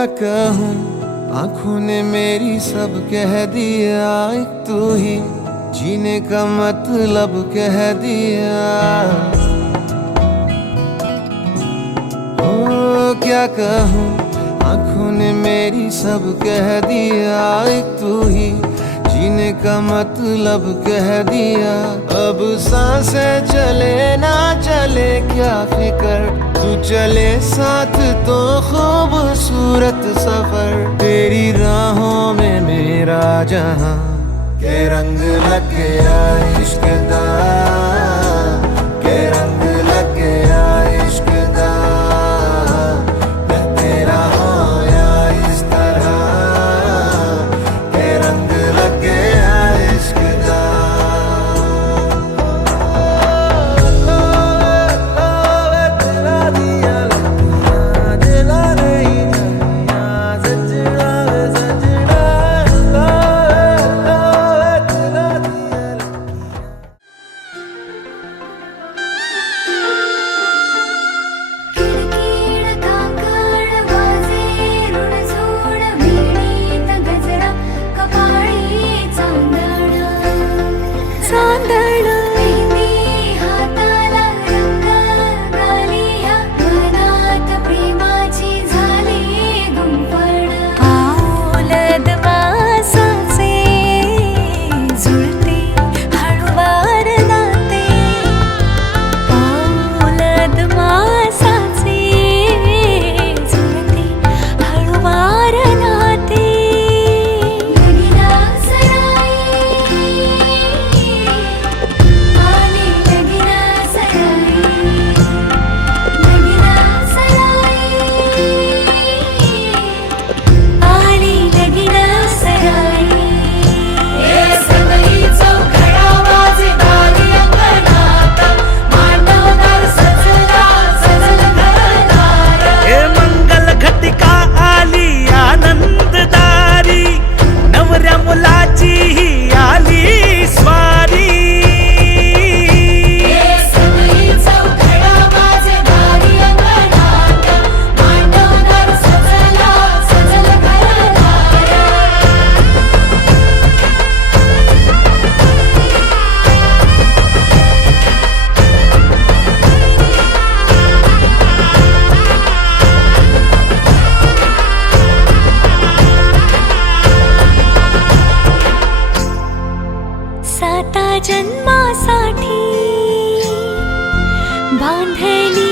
क्या कहूँ, आंखों ने मेरी सब कह दिया, एक तू ही जीने का मतलब कह दिया। ओ क्या कहूँ, आंखों ने मेरी सब कह दिया, एक तू ही जीने का मतलब कह दिया। अब सांसें चले ना चले क्या फिकर, तू चले साथ तो खूबसूरत सफर। तेरी राहों में मेरा जहां के रंग लग गया इश्क दा, के रंग लग गया इश्क दा। मैं तेरा होया इस तरह, के रंग लग गया इश्क दा। जन्मासाठी बांधली